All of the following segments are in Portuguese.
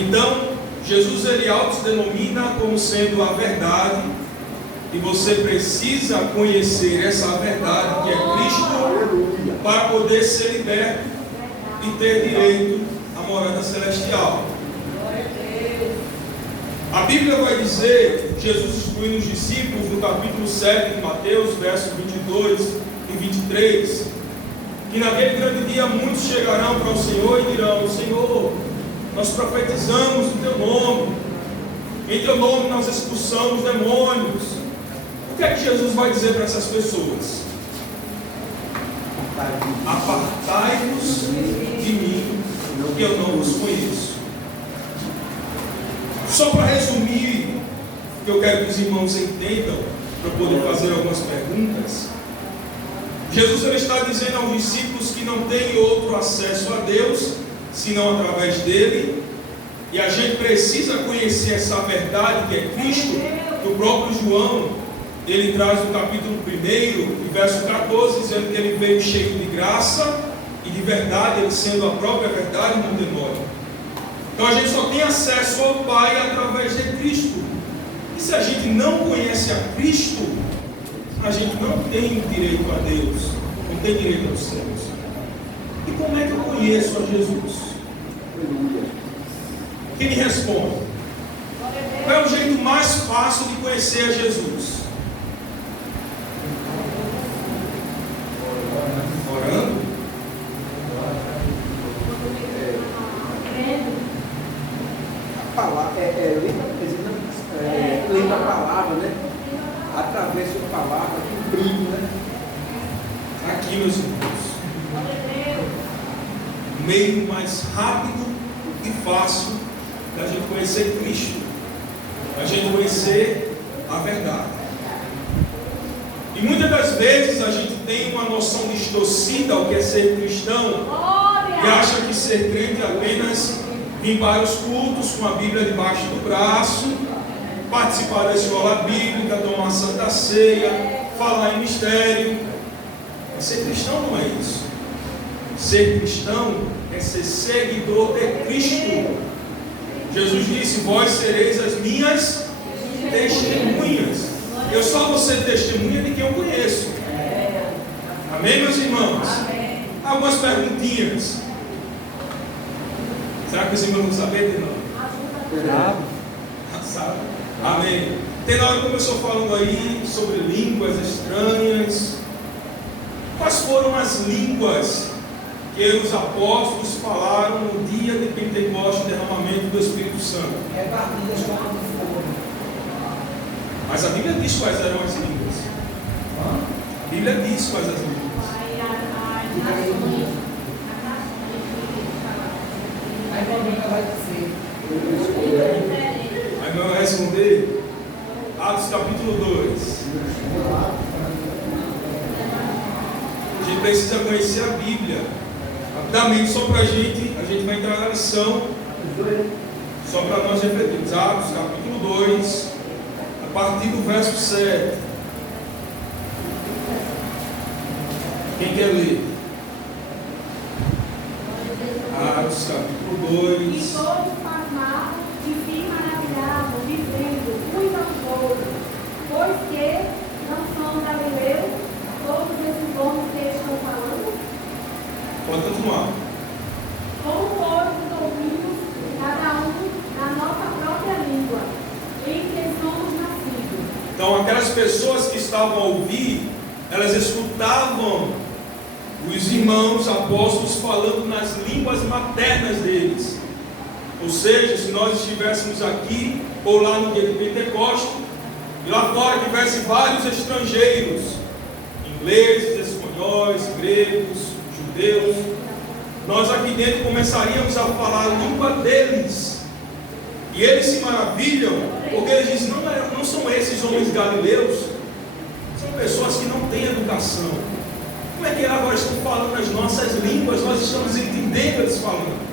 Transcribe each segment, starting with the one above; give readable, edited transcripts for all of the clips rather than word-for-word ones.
Então, Jesus ele auto-denomina como sendo a verdade, e você precisa conhecer essa verdade que é Cristo para poder ser liberto e ter direito à morada celestial. A Bíblia vai dizer, Jesus instruindo os discípulos no capítulo 7 de Mateus, versos 22 e 23, que naquele grande dia muitos chegarão para o Senhor e dirão: Senhor, nós profetizamos em Teu nome, em Teu nome nós expulsamos demônios. O que é que Jesus vai dizer para essas pessoas? Apartai-vos de mim, que eu não vos conheço. Só para resumir, que eu quero que os irmãos entendam, para poder fazer algumas perguntas. Jesus ele está dizendo aos discípulos que não tem outro acesso a Deus, senão através dele. E a gente precisa conhecer essa verdade que é Cristo, que o próprio João ele traz no capítulo 1, verso 14, dizendo que ele veio cheio de graça e de verdade, ele sendo a própria verdade no demônio. Então a gente só tem acesso ao Pai através de Cristo. E se a gente não conhece a Cristo, a gente não tem direito a Deus, não tem direito aos céus. E como é que eu conheço a Jesus? Quem me responde? Qual é o jeito mais fácil de conhecer a Jesus? Orando? A palavra lendo a palavra, né? Através da palavra, cumprindo, né? Aqui, meus irmãos, o meio mais rápido e fácil da gente conhecer Cristo, da gente conhecer a verdade. E muitas das vezes a gente tem uma noção distorcida ao que é ser cristão, e acha que ser crente é apenas vir para os cultos com a Bíblia debaixo do braço, participar da escola bíblica, tomar santa ceia, falar em mistério. Mas ser cristão não é isso. Ser cristão é ser seguidor de Cristo. Jesus disse: vós sereis as minhas testemunhas. Eu só vou ser testemunha de quem eu conheço. Amém, meus irmãos? Algumas perguntinhas. Será que os irmãos vão saber? Não. Sabe? Amém. Tem na hora que começou falando aí sobre línguas estranhas. Quais foram as línguas que os apóstolos falaram no dia de Pentecostes, derramamento do Espírito Santo? Mas a Bíblia diz quais eram as línguas. A Bíblia diz quais as línguas. Aí não vai responder. Atos capítulo 2. A gente precisa conhecer a Bíblia. Rapidamente, só para a gente vai entrar na lição. Só para nós refletirmos. Atos capítulo 2, a partir do verso 7. Quem quer ler? Atos capítulo 2. E todos pasmavam e se maravilhavam, dizendo uns aos outros: pois que não são galileus todos esses homens que estão falando? Pode continuar. Como pois os ouvimos, cada um na nossa própria língua, em que somos nascidos. Então aquelas pessoas que estavam a ouvir, elas escutavam os irmãos apóstolos falando nas línguas maternas deles. Ou seja, se nós estivéssemos aqui ou lá no dia de Pentecostes, e lá fora tivesse vários estrangeiros, ingleses, espanhóis, gregos, judeus, nós aqui dentro começaríamos a falar a língua deles. E eles se maravilham, porque eles dizem: não são esses homens galileus, são pessoas que não têm educação. Como é que agora estão falando as nossas línguas? Nós estamos entendendo eles falando.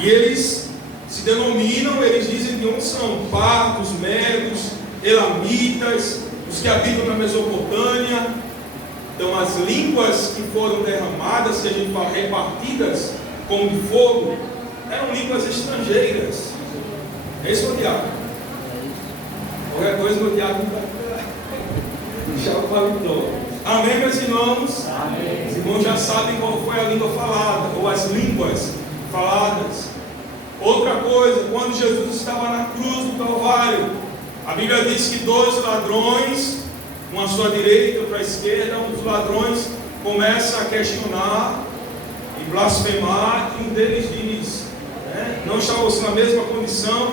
E eles se denominam, eles dizem de onde são: partos, medos, elamitas, os que habitam na Mesopotâmia. Então as línguas que foram derramadas, que a gente fala repartidas como de fogo, eram línguas estrangeiras. É isso, meu diabo? Qualquer coisa, meu diabo vai deixar o paletó. Amém, meus irmãos? Amém. Os irmãos já sabem qual foi a língua falada, ou as línguas faladas. Outra coisa, quando Jesus estava na cruz do Calvário, a Bíblia diz que 2 ladrões, um à sua direita, outro à esquerda, um dos ladrões começa a questionar e blasfemar, e um deles diz, não estava você na mesma condição?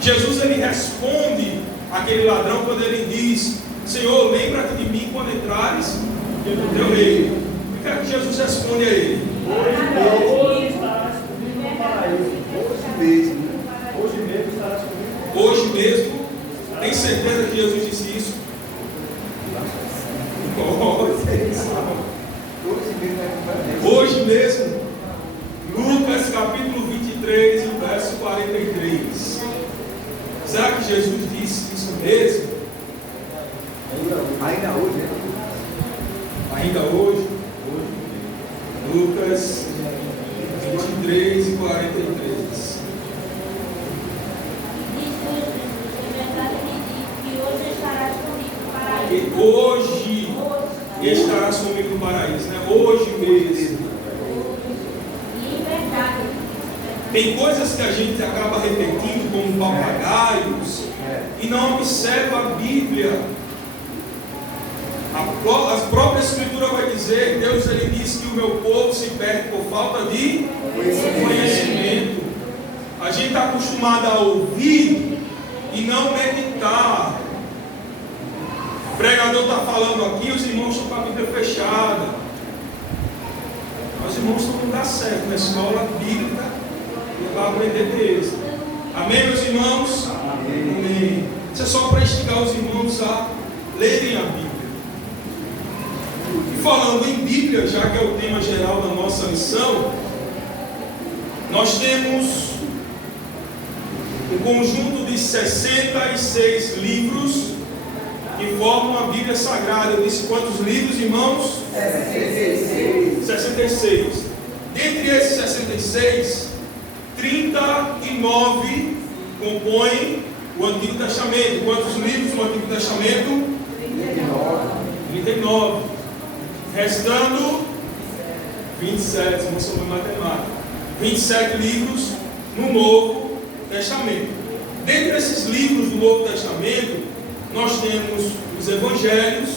Jesus, ele responde àquele ladrão quando ele diz, Senhor, lembra-te de mim quando entrares no teu reino. O que é que Jesus responde a ele? Hoje estarás comigo no paraíso. Hoje mesmo estarás comigo. Hoje mesmo? Tem certeza que Jesus disse isso? Hoje mesmo. Lucas capítulo 23, verso 43. Será que Jesus disse isso mesmo? Ainda hoje, né? Ainda hoje? Lucas 23 e 43. Hoje estarás comigo no paraíso, né? Hoje mesmo. Tem coisas que a gente acaba repetindo como papagaios e não observa a Bíblia. A própria Escritura vai dizer, Deus ele diz que o meu povo se perde por falta de conhecimento. A gente está acostumado a ouvir e não meditar. O pregador está falando aqui, os irmãos estão com a Bíblia fechada. Os irmãos estão no lugar certo, na escola bíblica, e vai aprender deles. Amém, meus irmãos? Amém. Isso é só para instigar os irmãos a lerem a Bíblia. E falando em Bíblia, já que é o tema geral da nossa lição, nós temos um conjunto de 66 livros que formam a Bíblia Sagrada. Eu disse quantos livros, irmãos? 66. Dentre esses 66, 39 compõem o Antigo Testamento. Quantos livros no Antigo Testamento? 39. Restando 27, não sou matemática. 27 livros no Novo Testamento. Dentre esses livros do Novo Testamento, nós temos os Evangelhos,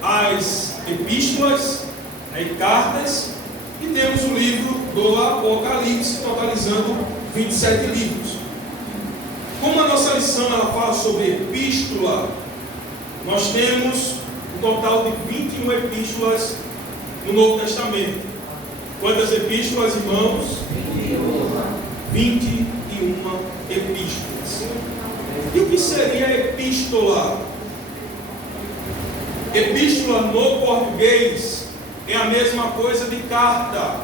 as Epístolas, as cartas, e temos o livro do Apocalipse, totalizando 27 livros. Como a nossa lição ela fala sobre epístola, nós temos um total de 21 epístolas no Novo Testamento. Quantas epístolas, irmãos? 21 epístolas. E o que seria epístola? Epístola no português é a mesma coisa de carta.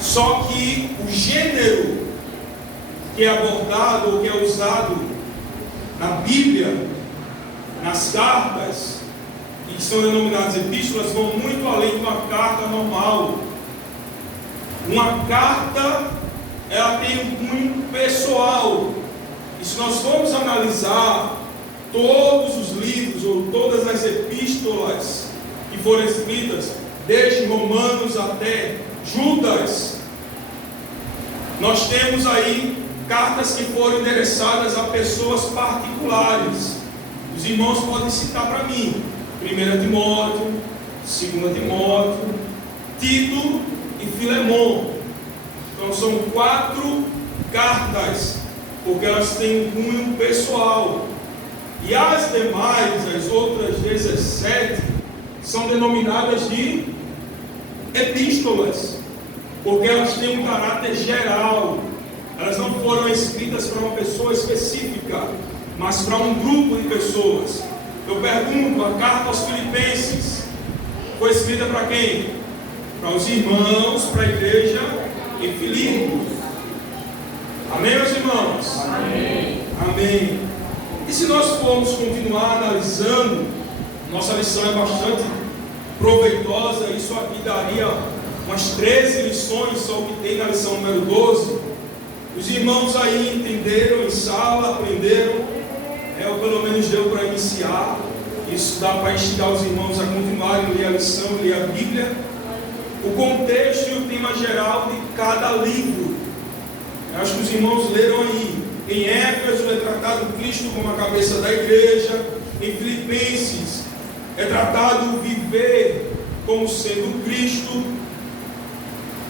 Só que o gênero que é abordado ou que é usado na Bíblia, nas cartas, que são denominadas epístolas, vão muito além de uma carta normal. Uma carta, ela tem um cunho pessoal. E se nós formos analisar todos os livros ou todas as epístolas que foram escritas, desde Romanos até Judas, nós temos aí cartas que foram endereçadas a pessoas particulares. Os irmãos podem citar para mim 1 Timóteo, 2 Timóteo, Tito e Filemon. Então são 4 cartas, porque elas têm um cunho pessoal. E as demais, as outras 17, são denominadas de epístolas, porque elas têm um caráter geral. Elas não foram escritas para uma pessoa específica, mas para um grupo de pessoas. Eu pergunto, a carta aos Filipenses foi escrita para quem? Para os irmãos, para a igreja em Filipos. Amém, meus irmãos? Amém. Amém. E se nós formos continuar analisando, nossa lição é bastante proveitosa, isso aqui daria umas 13 lições, só o que tem na lição número 12. Os irmãos aí entenderam em sala, aprenderam, ou pelo menos deu para iniciar. Isso dá para instigar os irmãos a continuarem a ler a lição, ler a Bíblia. O contexto e o tema geral de cada livro. Eu acho que os irmãos leram aí. Em Éfeso é tratado Cristo como a cabeça da igreja. Em Filipenses é tratado viver como sendo Cristo.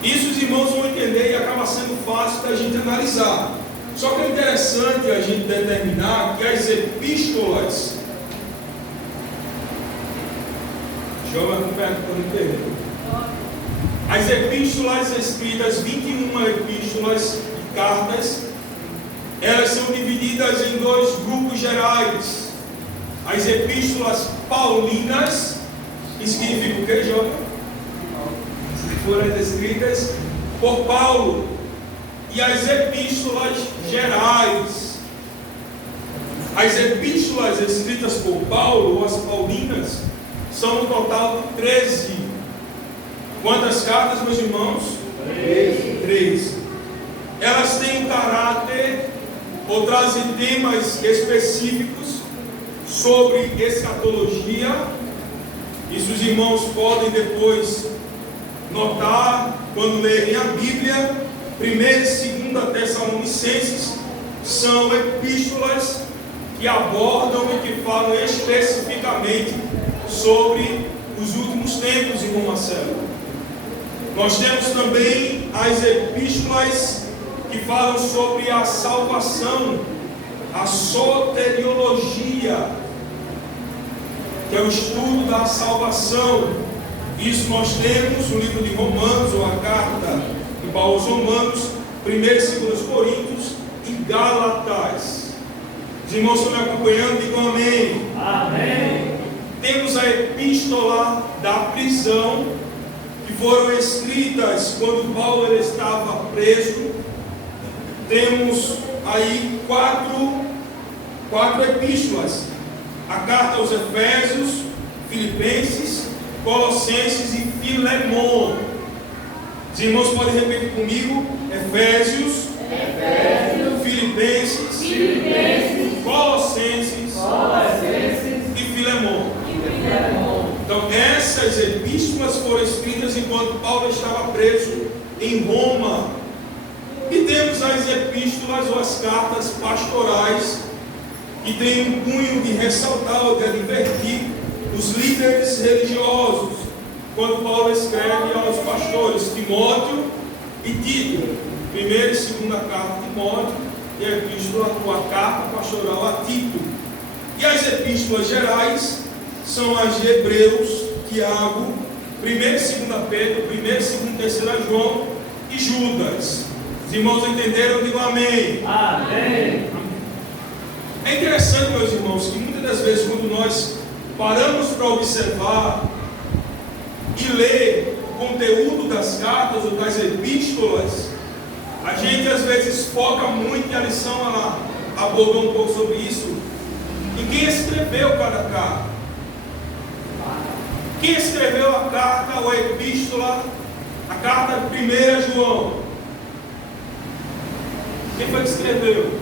Isso os irmãos vão entender e acaba sendo fácil da gente analisar. Só que é interessante a gente determinar que as epístolas... Joga com perto para não perder. As epístolas escritas, 21 epístolas e cartas, elas são divididas em dois grupos gerais. As epístolas paulinas, que significa o que, Joga? Foram escritas por Paulo. E as epístolas gerais. As epístolas escritas por Paulo, ou as paulinas, são um total de 13. Quantas cartas, meus irmãos? 13. Elas têm um caráter, ou trazem temas específicos sobre escatologia. Isso os irmãos podem depois notar quando lerem a Bíblia. 1 e 2 Tessalonicenses são epístolas que abordam e que falam especificamente sobre os últimos tempos, irmão Marcelo. Nós temos também as epístolas que falam sobre a salvação, a soteriologia, que é o estudo da salvação. Isso nós temos no livro de Romanos, ou a carta de Paulo aos Romanos, 1 e 2 Coríntios e Gálatas. Os irmãos estão me acompanhando? Digam amém. Amém. Temos a epístola da prisão, que foram escritas quando Paulo ele estava preso. Temos aí quatro epístolas: a carta aos Efésios, Filipenses, Colossenses e Filemon. Os irmãos podem repetir comigo: Efésios, Filipenses, Colossenses e Filemon. Então essas epístolas foram escritas enquanto Paulo estava preso em Roma. E temos as epístolas ou as cartas pastorais, que têm um cunho de ressaltar ou de advertir os líderes religiosos, quando Paulo escreve aos pastores Timóteo e Tito. 1 e 2 carta de Timóteo e a epístola ou a carta pastoral a Tito. E as epístolas gerais são as de Hebreus, Tiago, 1 e 2 Pedro, 1 e 2 João e Judas. Os irmãos entenderam? Digam amém. Amém. É interessante, meus irmãos, que muitas das vezes quando nós paramos para observar e ler o conteúdo das cartas ou das epístolas, a gente às vezes foca muito, e a lição ela abordou um pouco sobre isso, em quem escreveu cada carta. Quem escreveu a carta ou a epístola, a carta de 1 João? Quem foi que escreveu?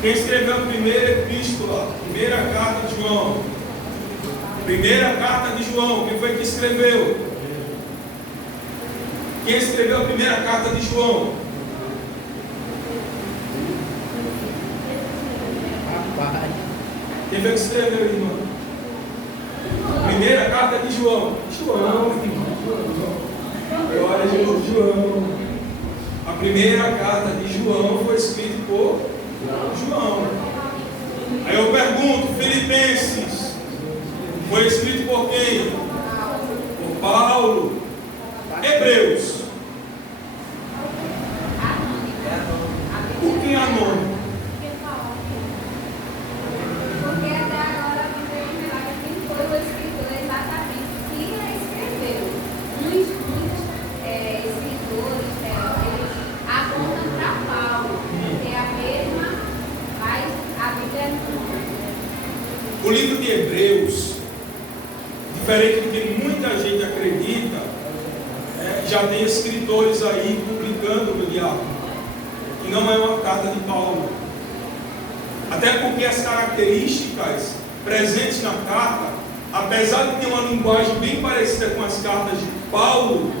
Quem escreveu a primeira epístola, a primeira carta de João? Primeira carta de João, quem foi que escreveu? Quem escreveu a primeira carta de João? Quem foi que escreveu, irmão? Primeira carta de João. João. Glória a Jesus, João. A primeira carta de João foi escrita por João. Aí eu pergunto, Filipenses foi escrito por quem? Por Paulo. Hebreus. Por que anônimo? Porque até agora quem foi o escritor exatamente quem escreveu. Muitos escritores eles apontam para Paulo, que é a mesma, mas a Bíblia não. O livro de Hebreus, diferente do que muita gente acredita, já tem escritores aí publicando, meu diabo, que não é uma carta de Paulo. Até porque as características presentes na carta, apesar de ter uma linguagem bem parecida com as cartas de Paulo,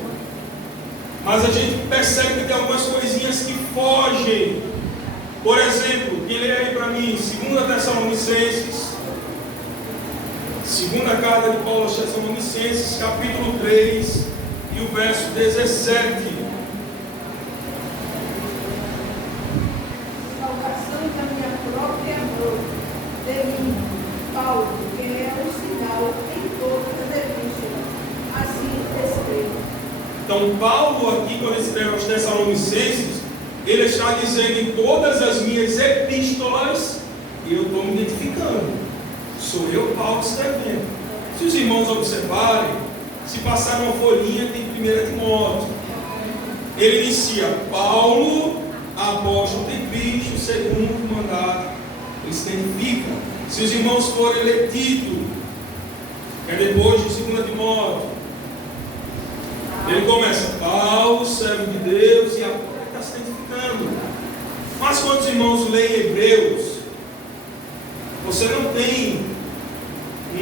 mas a gente percebe que tem algumas coisinhas que fogem. Por exemplo, quem lê aí para mim, 2 Tessalonicenses, segunda carta de Paulo aos Tessalonicenses, capítulo 3 e o verso 17. Salvação da minha própria mão, de mim, Paulo, que é um sinal em todas as epístolas. Assim escrevo. Então, Paulo aqui, quando escreve aos Tessalonicenses, ele está dizendo em todas as minhas epístolas, e eu estou me identificando. Sou eu, Paulo, escrevendo. Se os irmãos observarem, se passar uma folhinha, tem 1 Timóteo. Ele inicia Paulo, apóstolo de Cristo, segundo o mandado. Ele se identifica. Se os irmãos forem ler Tito, que é depois de 2 Timóteo, ele começa, Paulo, servo de Deus, e agora ele está se identificando. Mas quando os irmãos leem Hebreus, você não tem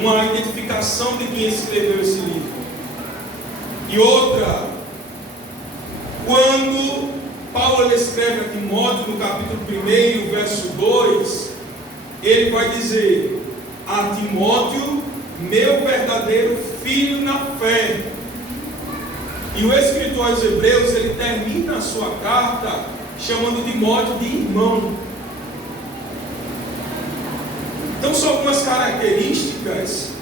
uma identificação de quem escreveu esse livro. E outra, quando Paulo escreve a Timóteo no capítulo 1, verso 2, ele vai dizer a Timóteo, meu verdadeiro filho na fé. E o escritor aos Hebreus, ele termina a sua carta chamando Timóteo de irmão. Então são algumas características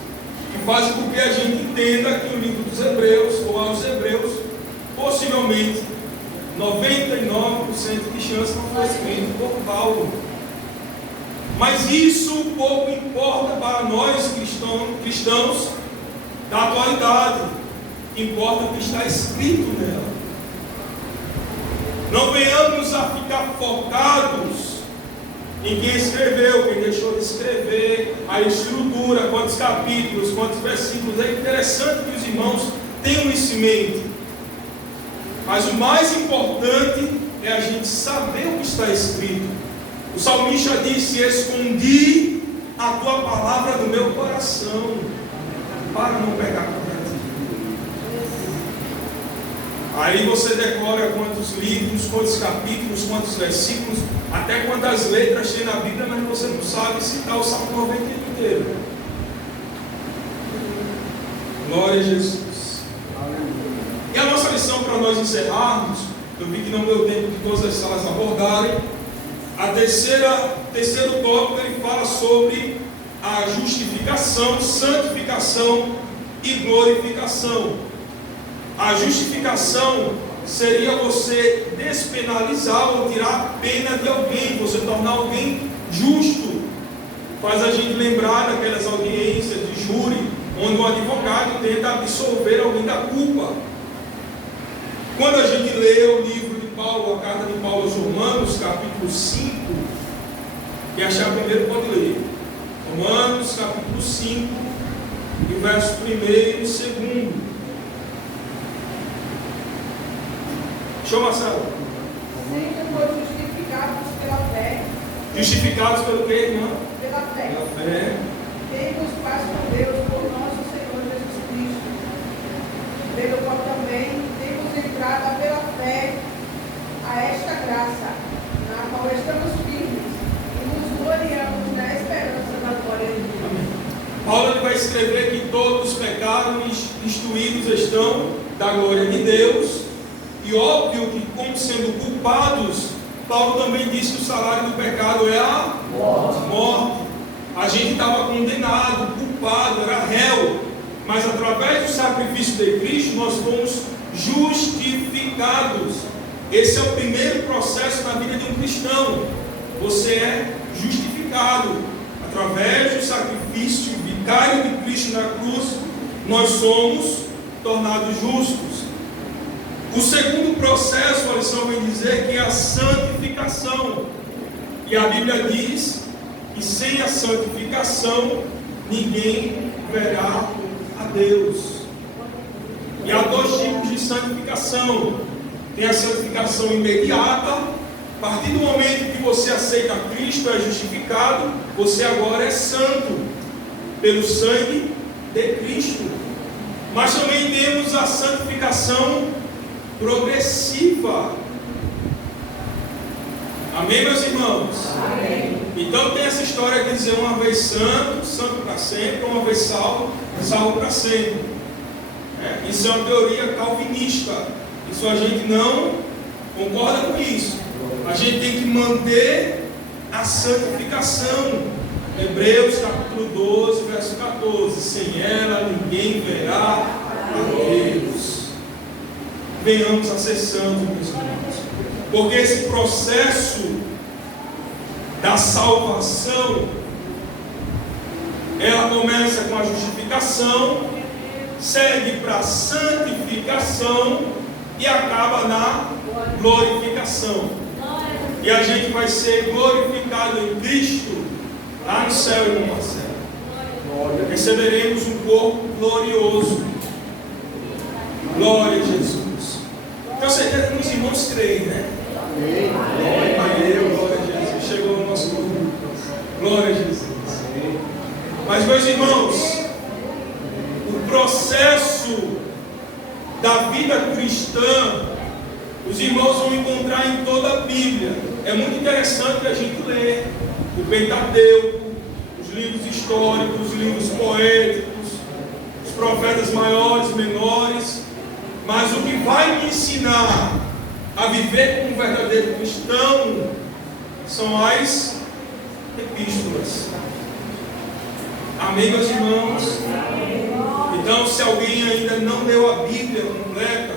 que fazem com que a gente entenda que o livro dos Hebreus, ou aos Hebreus, possivelmente 99% de chance não foi escrito por Paulo. Mas isso pouco importa para nós cristãos da atualidade. Importa o que está escrito nela. Não venhamos a ficar focados em quem escreveu, quem deixou de escrever, a estrutura, quantos capítulos, quantos versículos. É interessante que os irmãos tenham isso em mente. Mas o mais importante é a gente saber o que está escrito. O salmista disse: escondi a tua palavra no meu coração, para não pecar contra ti. Aí você decora quantos livros, quantos capítulos, quantos versículos, até quantas letras tem na Bíblia, mas você não sabe citar o Salmo 91 inteiro. Glória a Jesus. E a nossa lição, para nós encerrarmos, eu vi que não deu tempo de todas as salas abordarem. Terceiro tópico, ele fala sobre a justificação, santificação e glorificação. A justificação seria você despenalizar ou tirar a pena de alguém, você tornar alguém justo. Faz a gente lembrar daquelas audiências de júri, onde um advogado tenta absolver alguém da culpa. Quando a gente lê o livro de Paulo, a carta de Paulo aos Romanos, capítulo 5, que achar primeiro pode ler. Romanos, capítulo 5, e o verso 1 e 2. Show, Marcelo. Sendo, pois, justificados pela fé. Justificados pelo quê, irmã? Pela fé. Pela fé. Temos paz com Deus por nosso Senhor Jesus Cristo, pelo qual também temos entrada pela fé a esta graça, na qual estamos firmes e nos gloriamos na esperança da glória de Deus. Paulo ele vai escrever que todos pecaram e destruídos estão da glória de Deus. E óbvio que, como sendo culpados, Paulo também disse que o salário do pecado é a morte. A gente estava condenado, culpado, era réu. Mas através do sacrifício de Cristo, nós fomos justificados. Esse é o primeiro processo na vida de um cristão. Você é justificado. Através do sacrifício vicário de Cristo na cruz, nós somos tornados justos. O segundo processo, a lição vem dizer que é a santificação. E a Bíblia diz que sem a santificação, ninguém verá a Deus. E há dois tipos de santificação. Tem a santificação imediata. A partir do momento que você aceita Cristo, é justificado, você agora é santo pelo sangue de Cristo. Mas também temos a santificação progressiva. Amém, meus irmãos? Amém. Então tem essa história de dizer uma vez santo, santo para sempre, uma vez salvo, salvo para sempre. Isso é uma teoria calvinista. Isso a gente não concorda com isso. A gente tem que manter a santificação. Hebreus capítulo 12, verso 14. Sem ela ninguém verá a Deus. Venhamos a ser santos, meus irmãos. Porque esse processo da salvação, ela começa com a justificação, segue para a santificação e acaba na glorificação. E a gente vai ser glorificado em Cristo lá no céu e no céu. Receberemos um corpo glorioso. Glória a Jesus. Tenho certeza que os irmãos creem, né? Amém. Glória a Deus, glória a Jesus. Chegou o nosso corpo. Glória a Jesus. Mas, meus irmãos, o processo da vida cristã, os irmãos vão encontrar em toda a Bíblia. É muito interessante a gente ler o Pentateuco, os livros históricos, os livros poéticos, os profetas maiores, menores. Mas o que vai me ensinar a viver como um verdadeiro cristão são as epístolas. Amém, meus irmãos? Então, se alguém ainda não leu a Bíblia completa,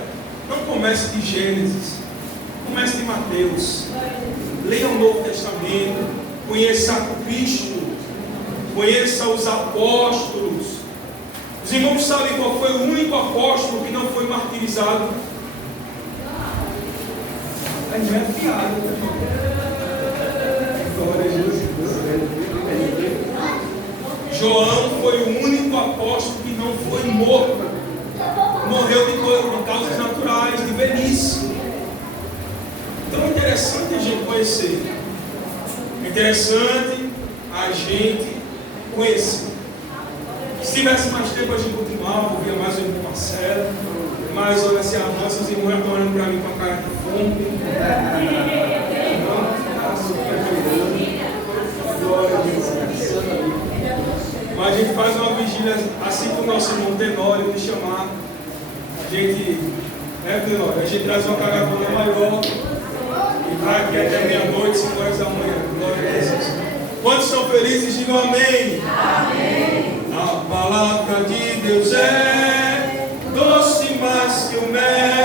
não comece de Gênesis, comece de Mateus. Leia o Novo Testamento, conheça Cristo, conheça os apóstolos. Os irmãos sabem qual foi o único apóstolo que não foi martirizado? Mas não é piada. Glória a Jesus. João foi o único apóstolo que não foi morto. Morreu de causas naturais, de velhice. Então é interessante a gente conhecer. É interessante a gente conhecer. Se tivesse mais tempo, a gente continuava, ouvia mais o irmão Marcelo. Mas olha assim, nossas irmãs já estão olhando para mim com a cara de fome. Glória a Deus. Mas a gente faz uma vigília assim com o nosso irmão Tenório me chamar. A gente, Tenório? A gente traz uma caravana maior e vai aqui até meia-noite, 5 horas da manhã. Glória a Jesus. Quantos são felizes? Digam amém. Amém. A palavra de Deus é doce mais que o mel.